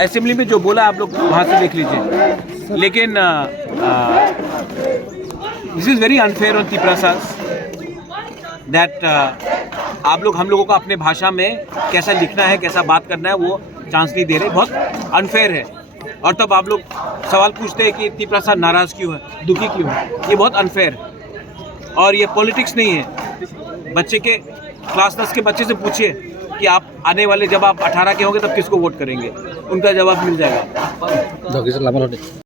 Assembly में जो बोला आप लोग वहाँ से देख लीजिए, लेकिन this is very unfair on Tiprasas that आप लोग हम लोगों को अपने भाषा में कैसा लिखना है, कैसा बात करना है, वो चांस नहीं दे रहे। बहुत अनफेयर है। और तब आप लोग सवाल पूछते हैं कि तिपरासाज नाराज़ क्यों है, दुखी क्यों है। ये बहुत अनफेयर है और ये पॉलिटिक्स नहीं है। बच्चे के क्लास 10 के बच्चे से पूछिए कि आप आने वाले जब आप 18 के होंगे तब किसको वोट करेंगे, उनका जवाब मिल जाएगा।